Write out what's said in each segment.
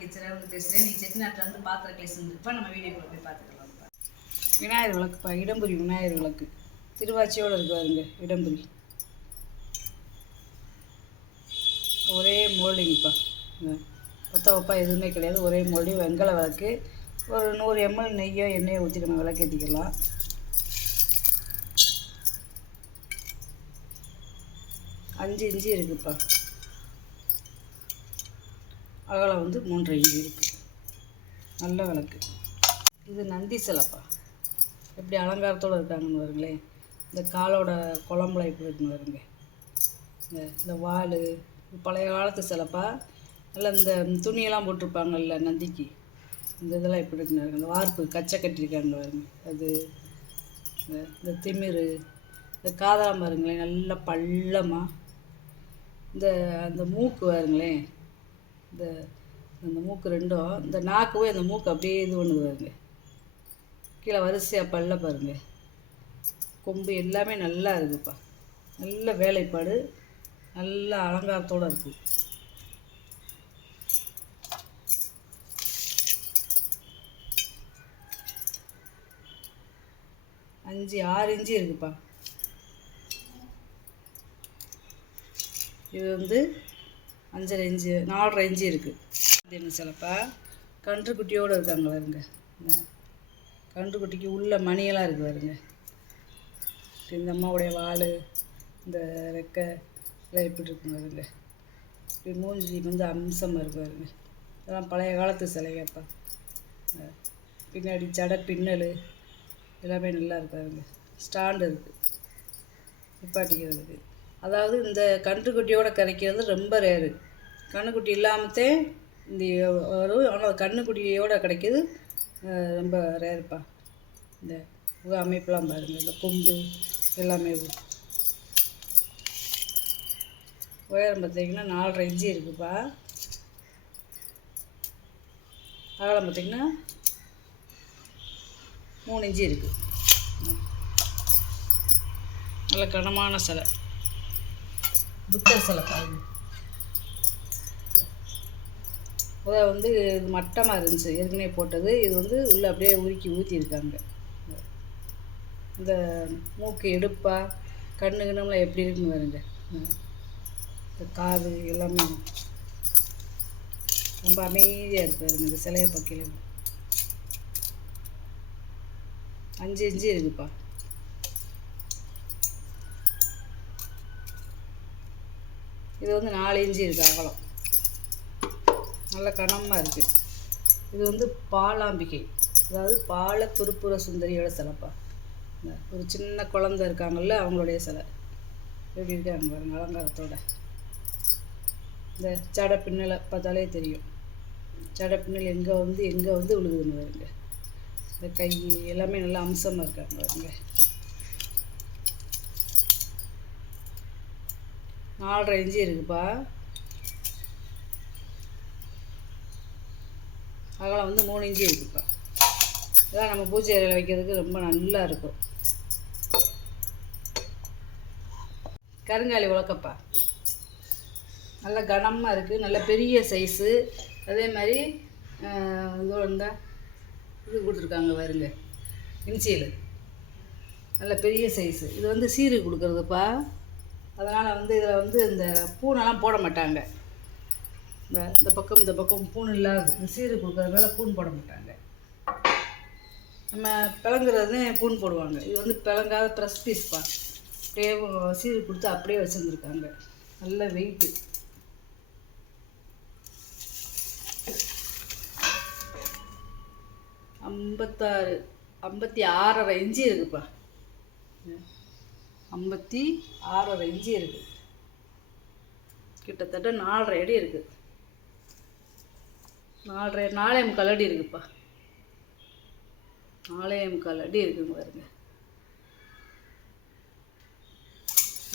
கிச்சராக பேசுகிறேன். நீ செட்டிநாட்டில் வந்து பாத்திர கிளேஸ் இருந்துருப்பா. நம்ம வீடியோக்குள்ள போய் பார்த்துக்கலாம். விநாயகர் விளக்குப்பா, இடம்புரி விநாயகர் விளக்கு திருவாச்சியோடு இருக்கு பாருங்க. இடம்புரி ஒரே மோல்டிங்ப்பா, ஒத்த ஒப்பா எதுவுமே கிடையாது. ஒரே மோல்டி வெங்கல விளக்கு. ஒரு 100 ml நெய்யோ எண்ணெயோ ஊற்றி நம்ம விளக்கேற்றிக்கலாம். அஞ்சு இன்ச்சு இருக்குதுப்பா. அகலம் வந்து 3.5 இன்ச்சு இருக்குது. நல்ல விளக்கு. இது நந்தி சிலைப்பா, எப்படி அலங்காரத்தோடு இருக்காங்கன்னு வருங்களேன். இந்த காலோட குழம்புல எப்படி இருக்குன்னு வருங்க. இந்த வால் பழைய காலத்து சிலைப்பா. நல்லா இந்த துணியெல்லாம் போட்டிருப்பாங்கல்ல நந்திக்கு, இந்த இதெல்லாம் எப்படி இருக்குன்னு வருங்க. இந்த வார்ப்பு கச்சை கட்டியிருக்காங்க வருங்க. அது இந்த திமிரு, இந்த காதாரம் பாருங்களேன், நல்லா பள்ளமாக. இந்த மூக்கு பாருங்களேன், இந்த மூக்கு ரெண்டும், இந்த நாக்குவே இந்த மூக்கு அப்படியே இது பண்ணுது பாருங்க. கீழே வரிசையாக பல்ல பாருங்க. கொம்பு எல்லாமே நல்லா இருக்குதுப்பா. நல்ல வேலைப்பாடு, நல்ல அலங்காரத்தோடு இருக்குது. அஞ்சு 6 இன்ச்சு இருக்குதுப்பா. இது வந்து 5.5 இன்ச்சு 4.5 இன்ச்சு இருக்குது. என்ன சிலப்பா கன்றுக்குட்டியோடு இருக்காங்க வருங்க. இந்த கன்றுக்குட்டிக்கு உள்ள மணியெல்லாம் இருக்குது வருங்க. இந்த அம்மாவுடைய வால், இந்த ரெக்கை எல்லாம் எப்படி இருக்குங்க வருங்க. இப்படி மூஞ்சிக்கு வந்து அம்சமாக இருக்கு வருங்க. இதெல்லாம் பழைய காலத்து சிலையாப்பா. பின்னாடி ஜடை பின்னல் எல்லாமே நல்லா இருக்காருங்க. ஸ்டாண்டு இருக்குது நிப்பாட்டிக்கிறதுக்கு. அதாவது இந்த கன்றுக்குட்டியோடு கிடைக்கிறது ரொம்ப ரேரு. கன்றுக்குட்டி இல்லாமத்தே இந்த வரும். ஆனால் கன்றுக்குட்டியோடு கிடைக்கிது ரொம்ப ரேருப்பா. இந்த அமைப்பெல்லாம் பாருங்கள். இந்த கொம்பு எல்லாமே உயரம் பார்த்திங்கன்னா 4.5 இன்ச்சு இருக்குதுப்பா. அகலம் பார்த்திங்கன்னா 3 இன்ச்சு இருக்குது. நல்ல கனமான சிலை, புத்தர் சிலை பாருங்க. அதாவது வந்து இது மட்டமாக இருந்துச்சு ஏற்கனவே போட்டது. இது வந்து உள்ளே அப்படியே உருக்கி ஊற்றிருக்காங்க. இந்த மூக்கு எடுப்பா, கண்ணு கிண்ணம்லாம் எப்படி இருக்குன்னு வருங்க. இந்த காது எல்லாமே ரொம்ப அமைதியாக இருக்காருங்க. இந்த சிலையை பக்கையில் 5 இன்ச்சு இருக்குதுப்பா. இது வந்து 4 இன்ச்சு இருக்குது அகலம். நல்ல கனமாக இருக்குது. இது வந்து பாலாம்பிகை, அதாவது பால துருப்புர சுந்தரியோட சிலைப்பா. ஒரு சின்ன குழந்தை இருக்காங்கள்ல, அவங்களுடைய சிலை எப்படி இருக்காங்க பாருங்க அலங்காரத்தோட. இந்த ஜடை பின்னலை பார்த்தாலே தெரியும். ஜடை பின்னல் எங்கே வந்து விழுகுதுன்னு வருங்க. இந்த கை எல்லாமே நல்லா அம்சமாக இருக்காங்க பாருங்க. 4.5 இன்ச்சு இருக்குதுப்பா. அகலம் வந்து 3 இன்ச்சு இருக்குதுப்பா. இதெல்லாம் நம்ம பூஜை அறையில் வைக்கிறதுக்கு ரொம்ப நல்லா இருக்கும். கருங்காலி விளக்கப்பா, நல்ல கனமாக இருக்குது. நல்ல பெரிய சைஸு. அதே மாதிரி இதோட இருந்தால் இது கொடுத்துருக்காங்க பாருங்க, இன்சியல் நல்ல பெரிய சைஸு. இது வந்து சீரு கொடுக்குறதுப்பா. அதனால் வந்து இதில் வந்து இந்த பூனெல்லாம் போட மாட்டாங்க. இந்த பக்கம் பூன் இல்லாது இந்த சீரு கொடுக்குறதுனால பூன் போட மாட்டாங்க. நம்ம பிளங்குறது பூன் போடுவாங்க. இது வந்து பிளங்காத ப்ரெஸ் பீஸ்ப்பா. அப்படியே சீரு கொடுத்து அப்படியே வச்சுருந்துருக்காங்க. நல்ல வெயிட்டு. ஐம்பத்தி 6.5 இன்ச்சு இருக்குதுப்பா. 56.5 இன்ச்சு இருக்குது. கிட்டத்தட்ட 4.5 அடி இருக்குது. 4.25 அடி இருக்குதுப்பா. 4.25 அடி இருக்குங்க பாருங்க.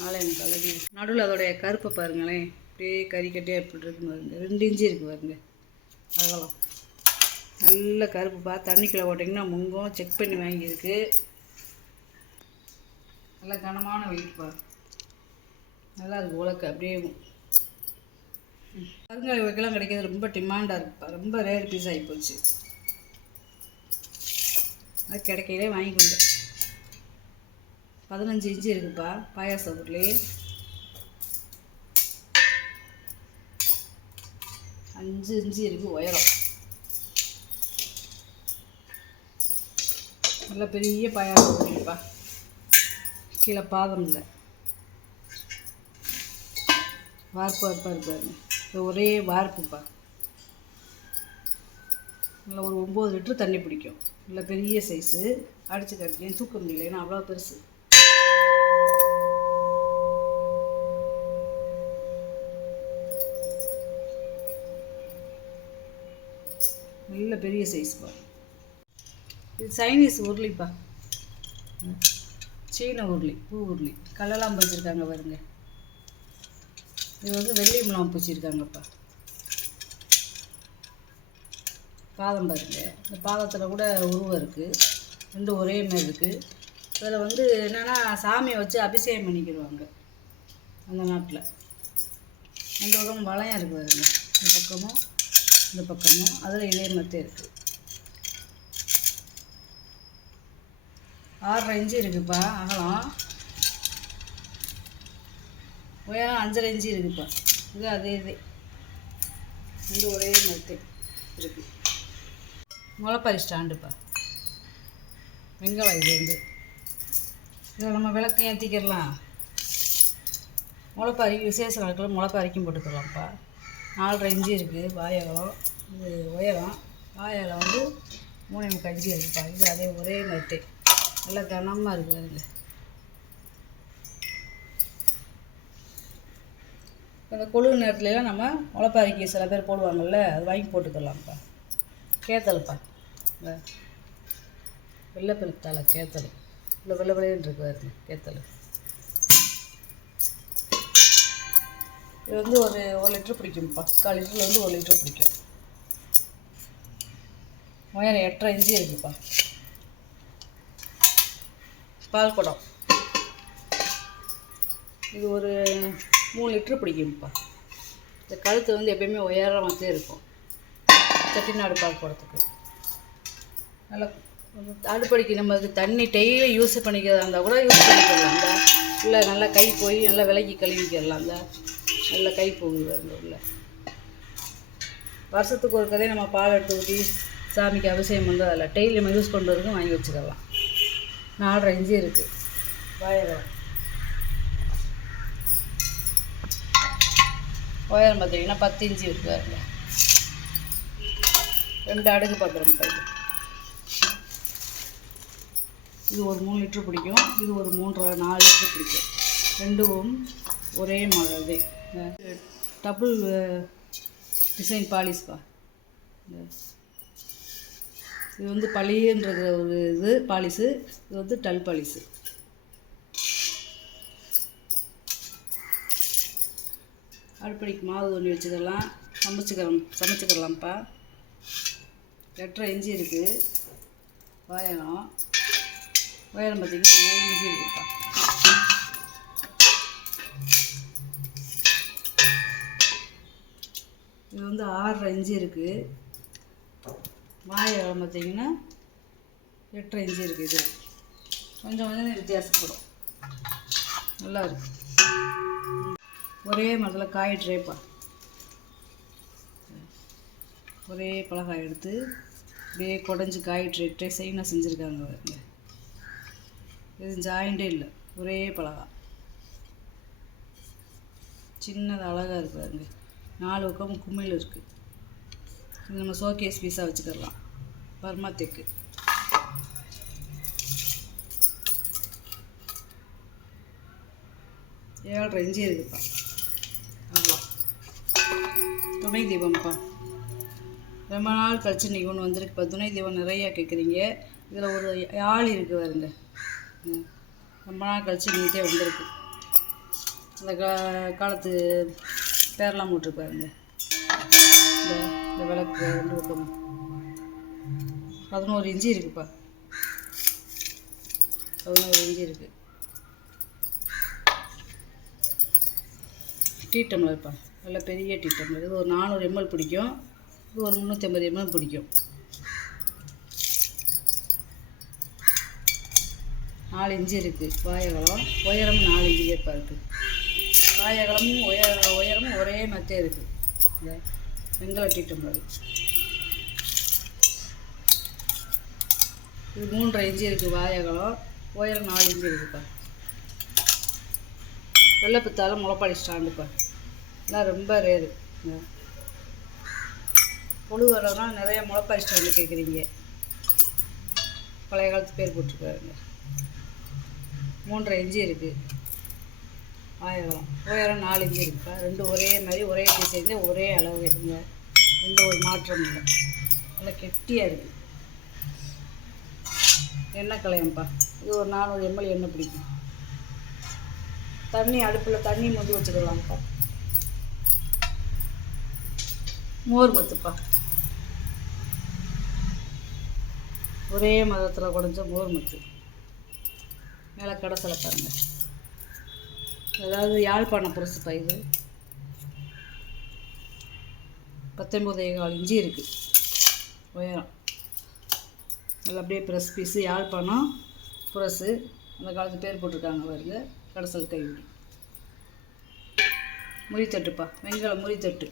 4.25 அடி. நடுவில் அதோடைய கருப்பை பாருங்களேன், அப்படியே கறிக்கட்டியாக எப்படி இருக்குன்னு பாருங்க. 2 இன்ச்சு இருக்குது பாருங்க அகலம். நல்ல கருப்புப்பா. தண்ணிக்குள்ளே போட்டிங்கன்னா முங்கும். செக் பண்ணி வாங்கியிருக்கு. நல்லா கனமான வெயிட்ப்பா. நல்லா இருக்குது உலக்கு. அப்படியே கருங்காலி உலக்கைலாம் கிடைக்கிறது ரொம்ப டிமாண்டாக இருக்குப்பா, ரொம்ப ரேர் பீஸ் ஆகி போச்சு. அது கிடைக்கையிலே வாங்கிக்கொண்டு 15 இன்ச்சு இருக்குப்பா பாயாச உருளி. 5 இன்ச்சு இருக்குது உயரம். நல்ல பெரிய பாயாச உருளிப்பா, கீழே பாதம் இல்லை, வார்ப்பு வார்ப்பாக இருப்பாருங்க. இது ஒரே வார்ப்புப்பா. நல்லா ஒரு 9 லிட்டரு தண்ணி பிடிக்கும். நல்ல பெரிய சைஸு. அடித்து கட்டிக்கேன், தூக்க முடியல, ஏன்னா அவ்வளோ பெருசு. நல்ல பெரிய சைஸ்ப்பா. இது சைனீஸ் உருளிப்பா, சீன உருளி, பூ உருளி. கல்லெல்லாம் வச்சுருக்காங்க பாருங்க. இது வந்து வெள்ளி முலாம் பூச்சிருக்காங்கப்பா. பாதம் பாருங்க, இந்த பாதத்தில் கூட உருவம் இருக்குது, ரெண்டும் ஒரே மாதிரி இருக்குது. அதில் வந்து என்னென்னா சாமியை வச்சு அபிஷேகம் பண்ணிக்கிடுவாங்க அந்த நாட்டில். ரெண்டு பக்கமும் வளையம் இருக்குது பாருங்க, இந்த பக்கமும் இந்த பக்கமும். அதில் இதே மாதிரி இருக்குது. 6.5 இன்ச்சு இருக்குப்பா அகலம். உயரம் 5.5 இன்ச்சு இருக்குப்பா. இது அதே இது ஒரே மாதிரி இருக்குது. முளைப்பாரி ஸ்டாண்டுப்பா, வெங்காயம். இது வந்து இதில் நம்ம விளக்கு ஏற்றிக்கிடலாம். முளைப்பாரி விசேஷ நாட்களில் முளைப்பாரிக்கும் போட்டுக்கலாம்ப்பா. 4.5 இன்ச்சு இருக்குது வாயகலம். இது உயரம். வாயகலம் வந்து 3.25 இன்ச்சு இருக்குப்பா. இது அதே ஒரே மாதிரி நல்லா கனமாக இருக்குது அதில். இந்த குளிர் நேரத்துலலாம் நம்ம முளைப்பாரிக்கு சில பேர் போடுவாங்கள்ல, அது வாங்கி போட்டுக்கலாம்ப்பா. கேத்தல்ப்பா, இந்த வெள்ளைப்பெருத்தால கேத்தல், இல்லை வெள்ளை வெள்ளைன்னு இருக்குது கேத்தல். இது வந்து ஒரு 1 லிட்ரு பிடிக்கும்ப்பா. 4 லிட்டரில் வந்து 1 லிட்ரு பிடிக்கும். உயரம் 8.5 இன்ச்சு இருக்குப்பா. பால் குடம் இது ஒரு 3 லிட்ரு பிடிக்கும்ப்பா. இந்த கழுத்து வந்து எப்பயுமே உயரமாகவே இருக்கும். செட்டிநாடு பால் குடத்துக்கு நல்லா அடுப்படிக்கு நம்ம தண்ணி டெய்லி யூஸ் பண்ணிக்கிறதா இருந்தால் கூட யூஸ் பண்ணிக்கலாம். அந்த இல்லை நல்லா கை போய் நல்லா விலக்கி கழுவிக்கிடலாம். அந்த நல்லா கை போகுது அந்த உள்ள. வருஷத்துக்கு ஒரு கதையை நம்ம பால் எடுத்து ஊற்றி சாமிக்கு அபிஷேகம் பண்ணுறது அதில் டெய்லி நம்ம யூஸ் பண்ணுறதுக்கும் வாங்கி வச்சுக்கலாம். 4.5 இன்ச்சு இருக்குது வாயகம். உயரம் பார்த்தீங்கன்னா 10 இன்ச்சு இருக்குது. 2 அடுக்கு பார்க்குறோம் பைப்பு. இது ஒரு 3 லிட்ரு பிடிக்கும். இது ஒரு 3.5-4 லிட்ரு பிடிக்கும். ரெண்டும் ஒரே மாதிரி. டபுள் டிசைன் பாலிஸ்ப்பா. இது வந்து பளியன்றது ஒரு இது பாலிஸு. இது வந்து டல் பாலிஸு. அடுப்படிக்கு மாவு தண்ணி வச்சுக்கலாம், சமைச்சிக்கலாம்ப்பா. 8.5 இன்ச்சு இருக்குது வாயகம். உயரம் பார்த்திங்கன்னா 7 இன்ச்சு இருக்குப்பா. இது வந்து 6.5 இன்ச்சு இருக்குது. வாயகம் பார்த்திங்கன்னா 8.5 இன்ச்சு இருக்குது. இது கொஞ்சம் கொஞ்சம் வித்தியாசப்படும். நல்லா இருக்குது. ஒரே மரத்தில் காய் ட்ரேப்பா. ஒரே பலகாய் எடுத்து அப்படியே குடஞ்சி காய் ட்ரே சைனாக செஞ்சுருக்காங்க பாருங்க. இது ஜாயிண்டே இல்லை, ஒரே பலகா. சின்னது அழகாக இருக்குது பாருங்க. 4 பக்கமும் கும்மையில் இருக்குது. இது நம்ம ஷோகேஸ் பீஸாக வச்சுக்கலாம். பர்மா தெக்கு. ஏழரை இன்ச்சு இருக்குப்பா. அவ்வளோ துணை தீபம்ப்பா. ரொம்ப நாள் கழிச்சு இன்றைக்கி ஒன்று வந்திருக்குப்பா. துணை தீபம் நிறையா கேட்குறீங்க. இதில் ஒரு ஆள் இருக்குது பாருங்க. ரொம்ப நாள் கழிச்சு நீட்டே வந்திருக்கு. அந்த காலத்து பேரெலாம் போட்டிருப்பாருங்க. இந்த விளக்கு 2 பக்கமும் 11 இன்ச்சு இருக்குப்பா. 11 இன்ச்சு இருக்குது. டீ டம்ளர்ப்பா. நல்ல பெரிய டீ டம்ளர். இது ஒரு 400 ml பிடிக்கும், இது ஒரு 350 ml பிடிக்கும். 4 இன்ச்சு இருக்குது வாயகலம், உயரம் 4 இன்ச்சு கேட்பா இருக்குது. வாயகலமும் உயரமும் ஒரே மாதிரி இருக்குது. இந்த வெங்கல டீ டம்ளர் இது 3.5 இன்ச்சு இருக்குது வாயகலம், உயரம் 4 இன்ச்சு இருக்குப்பா. வெள்ளை பித்தாலும் முளைப்பாடி ஸ்டாண்டுப்பா. இதெல்லாம் ரொம்ப ரேரு. பொழு வரனா நிறைய முளைப்பாடி ஸ்டாண்டு கேட்குறீங்க. பழைய காலத்து பேர் போட்டிருக்காருங்க. 3.5 இன்ச்சு இருக்குது வாயகலம், உயரம் 4 இன்ச்சு இருக்குப்பா. ரெண்டும் ஒரே மாதிரி ஒரே டிசைன்ல ஒரே அளவு இருக்குங்க. எந்த ஒரு மாற்றமும் இல்லை. நல்லா கெட்டியாக இருக்குது. எண்ணெய் கலையம்ப்பா. இது ஒரு 400 ml எண்ணெய் பிடிக்கும். தண்ணி அடுப்பில் தண்ணி மொண்டு வச்சுக்கலாம்ப்பா. மோர் மத்துப்பா. ஒரே மதத்தில் குறைஞ்ச மோர் மத்து. மேலே கடைசில் பாருங்கள். அதாவது யாழ்ப்பாண புரசுப்பா. இது 19.25 இன்ச்சு இருக்குது உயரம். நல்லா அப்படியே ப்ரெஸ் பீஸு யாழ்ப்பாணம் புரசு. அந்த காலத்து பேர் போட்டிருக்காங்க பாருங்க. கடைசல் கைவிடி. முறித்தட்டுப்பா. வெங்கல முறித்தட்டு.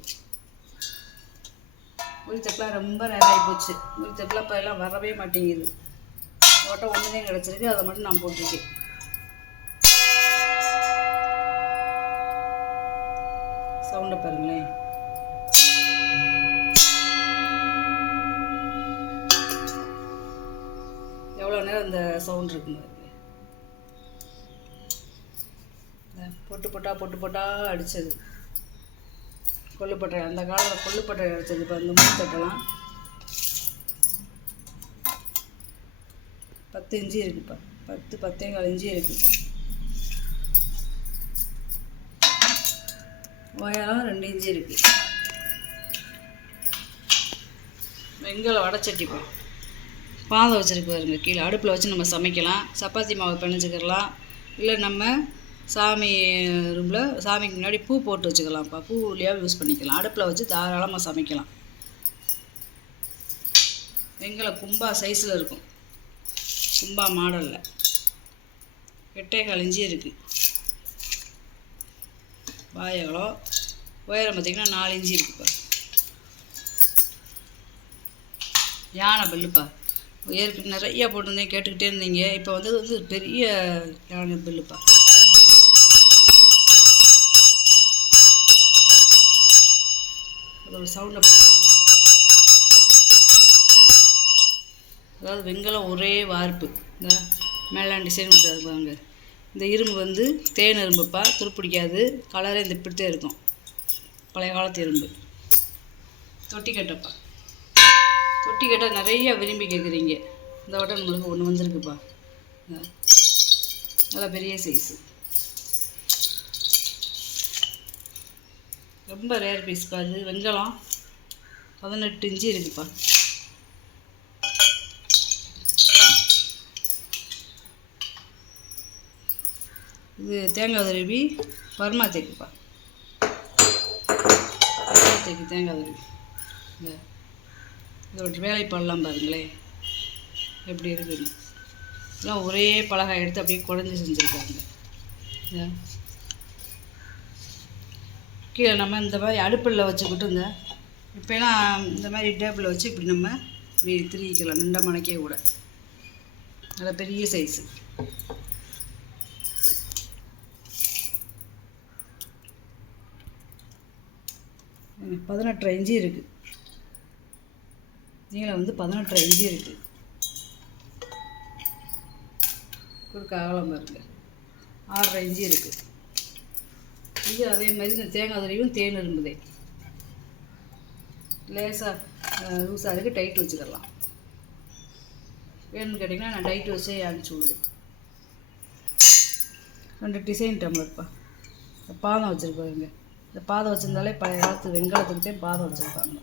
முறித்தட்டுலாம் ரொம்ப நேரம் ஆகி போச்சு. முறித்தட்டுலாம் இப்போ எல்லாம் வரவே மாட்டேங்குது. ஓட்டம் ஒன்று தான் கிடச்சிருக்கு, அதை மட்டும் நான் போட்டிருக்கேன். சவுண்டை பாருங்களேன். எவ்வளோ நேரம் இந்த சவுண்ட் இருக்குங்க. பொட்டு பொட்டா அடித்தது கொல்லுப்பட்டை. அந்த காலத்தில் கொல்லுப்பட்டை அடித்தது. இப்போ இந்த முறித்தட்டெல்லாம் 10 இன்ச்சு இருக்குப்பா. 10-10.25 இன்ச்சு இருக்குது. உயரம் 2 இன்ச்சு இருக்குது. வெங்கல வடைச்சட்டிப்பா. பாதை வச்சுருக்கு பாருங்க. கீழே அடுப்பில் வச்சு நம்ம சமைக்கலாம். சப்பாத்தி மாவு பிணைஞ்சிக்கலாம். இல்லை நம்ம சாமி ரூமில் சாமிக்கு முன்னாடி பூ போட்டு வச்சுக்கலாம்ப்பா. பூ இல்லையாக யூஸ் பண்ணிக்கலாம். அடுப்பில் வச்சு தாராளமாக சமைக்கலாம். வெங்கல கும்பா சைஸில் இருக்கும். கும்பா மாடலில் 8.25 இன்ச்சு இருக்குது வாயகலம். உயரம் பார்த்திங்கன்னா 4 இன்ச்சு இருக்குப்பா. யானை பெல்லுப்பா. ஏற்கனவே நிறையா போட்டிருந்தேன், கேட்டுக்கிட்டே இருந்தீங்க. இப்போ வந்து பெரிய யானை பெல்லுப்பா. அதோட சவுண்டை பாருங்க. அதாவது வெங்கலம் ஒரே வார்ப்பு. இந்த மேலாம் டிசைன் கொடுத்தாரு பாருங்க. இந்த இரும்பு வந்து தேன் இரும்புப்பா. துருப்பிடிக்காது. கலரே இந்த இப்படித்தே இருக்கும். பழைய காலத்து இரும்பு. தொட்டிக்கட்டைப்பா. தொட்டிக்கட்டை நிறைய விரும்பி கேட்குறீங்க. இந்த வட்டம் நம்மளுக்கு ஒன்று வந்திருக்குப்பா. நல்லா பெரிய சைஸு. ரொம்ப ரேர் பீஸ்ப்பா. இது வெங்கலம் 18 இன்ச்சு இருக்குப்பா. இது தேங்காய் துருவி பர்மா தேக்குப்பா. தேக்கு தேங்காய் துருவி. இந்த இதோட வேலைப்பாடெல்லாம் பாருங்களேன் எப்படி இருக்குன்னு. எல்லாம் ஒரே பலகை எடுத்து அப்படியே குழஞ்சி செஞ்சுருக்காங்க. கீழே நம்ம இந்த மாதிரி அடுப்பில் வச்சுக்கிட்டு இப்போலாம் இந்த மாதிரி டேபிளில் வச்சு இப்படி நம்ம இப்படி திரிக்கலாம். நின்ற மணிக்கே கூட. நல்லா பெரிய சைஸு. எனக்கு 18.5 இன்ச்சு இருக்குது. நீளம் வந்து 18.5 இன்ச்சு இருக்குது. குறுக்க அகலம் பாருங்க 6.5 இன்ச்சு இருக்குது. இது அதே மாதிரி இந்த தேங்காய் துருவியும் தேன் இரும்புதே. லேசாக லூஸாக இருக்குது. டைட் வச்சுக்கலாம். வேணும்னு கேட்டிங்கன்னா நான் டைட் வச்சே அனுப்பிச்சி விடுவேன். 2 டிசைன் டம்ளர்ப்பா. பாதம் வச்சுருப்பாருங்க. இந்த பாதம் வச்சுருந்தாலே பழைய காலத்து வெங்கலத்துக்கிட்டே பாதம் வச்சுருப்பாங்க.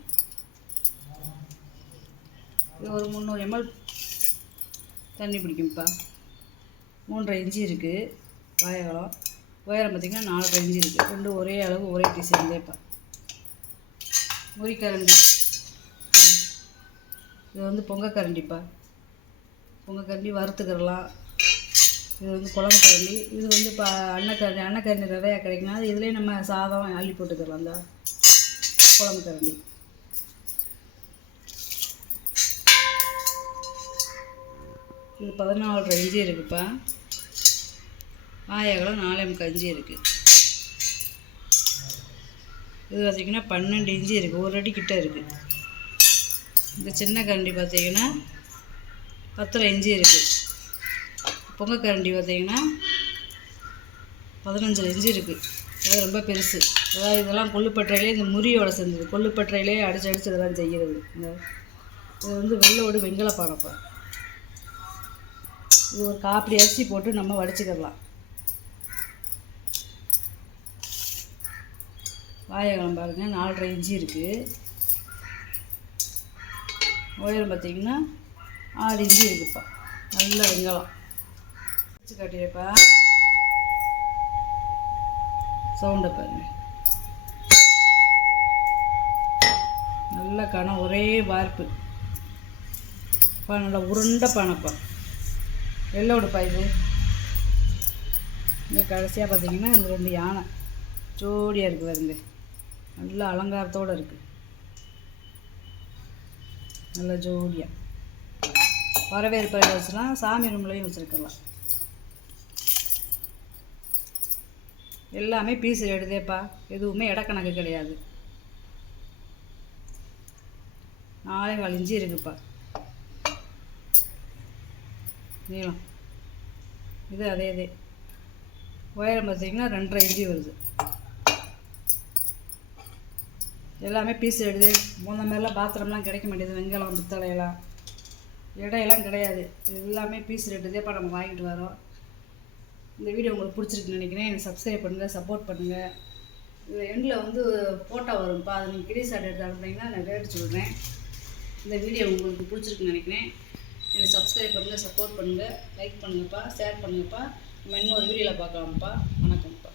இது ஒரு 300 ml தண்ணி பிடிக்கும்ப்பா. 3.5 இன்ச்சு இருக்குது வாயகலம். உயரம் பார்த்திங்கன்னா 4.5 இன்ச்சு இருக்குது. ரெண்டும் ஒரே அளவு ஒரே டிசைன் தேப்பா. முறிக்கரண்டி. இது வந்து பொங்கக்கரண்டிப்பா. பொங்கக்கரண்டி வறுத்துக்கிறலாம். இது வந்து குழம்பு கரண்டி. இது வந்து இப்போ அன்னக்கரண்டி நிறையா கிடைக்குன்னா இதுலேயே நம்ம சாதம் அள்ளி போட்டுக்கிறலாம். அந்த குழம்பு கரண்டி. இது 14 இஞ்சி இருக்குப்பா. ஆயகலம் 4 இஞ்சி இருக்குது. இது பார்த்திங்கன்னா 12 இஞ்சி இருக்குது. 1 அடி கிட்ட இருக்குது. இந்த சின்ன கரண்டி பார்த்திங்கன்னா 10 இஞ்சி இருக்குது. பொங்கக்கரண்டி பார்த்திங்கன்னா 15 இஞ்சி இருக்குது. அது ரொம்ப பெருசு. அதாவது இதெல்லாம் கொள்ளுப்பற்றையிலே இந்த முறியோட செஞ்சது. கொள்ளுப்பற்றையிலே அடிச்சு இதெல்லாம் செய்கிறது. இது வந்து வெள்ளோடு வெங்கல பானைப்பா. இது ஒரு காப்பி அரிசி போட்டு நம்ம வடிச்சுக்கிடலாம். வாயகலம் பாருங்கள், 4.5 இஞ்சி இருக்குது. உயரம் பார்த்திங்கன்னா 6 இஞ்சி இருக்குப்பா. நல்ல வெங்காயம் வச்சு காட்டியப்பா. சவுண்டை பாருங்க. நல்ல கனம், ஒரே வார்ப்பு பா. நல்லா உருண்டை பானைப்பா. வெள்ளோடுப்பா இது. இந்த கடைசியாக பார்த்திங்கன்னா இந்த 2 யானை ஜோடியாக இருக்குது பாருங்க. நல்ல அலங்காரத்தோடு இருக்குது. நல்ல ஜோடியாக வரவேற்பறையில் வச்சுலாம், சாமி ரூம்லையும் வச்சுருக்கலாம். எல்லாமே பீஸ் எடுதேப்பா. எதுவுமே இடக்கணக்கு கிடையாது. 4.25 இஞ்சி இருக்குப்பா நீளம். இது அதே உயரம் பார்த்திங்கன்னா 2.5 இஞ்சி வருது. எல்லாமே பீஸ் எடுது. முன்ன மாதிரிலாம் பாத்திரம்லாம் கிடைக்க மாட்டேது. வெங்காயம் பித்தளையெல்லாம் இடையெல்லாம் கிடையாது. எல்லாமே பீஸ் ரேட்டு இப்போ நம்ம வாங்கிட்டு வரோம். இந்த வீடியோ உங்களுக்கு பிடிச்சிருக்குன்னு நினைக்கிறேன். எனக்கு சப்ஸ்கிரைப் பண்ணுங்கள், சப்போர்ட் பண்ணுங்கள். இது எண்டில் வந்து ஃபோட்டோ வரும்ப்பா. அதை நீங்கள் கிரீன்ஷாட் எடுத்து அனுப்புனீங்கன்னா நான் ரேட்டு சொல்கிறேன். இந்த வீடியோ உங்களுக்கு பிடிச்சிருக்குன்னு நினைக்கிறேன். எனக்கு சப்ஸ்கிரைப் பண்ணுங்கள், சப்போர்ட் பண்ணுங்கள், லைக் பண்ணுங்கப்பா, ஷேர் பண்ணுங்கப்பா. நம்ம இன்னொரு வீடியோவில் பார்க்கலாம்ப்பா. வணக்கம்ப்பா.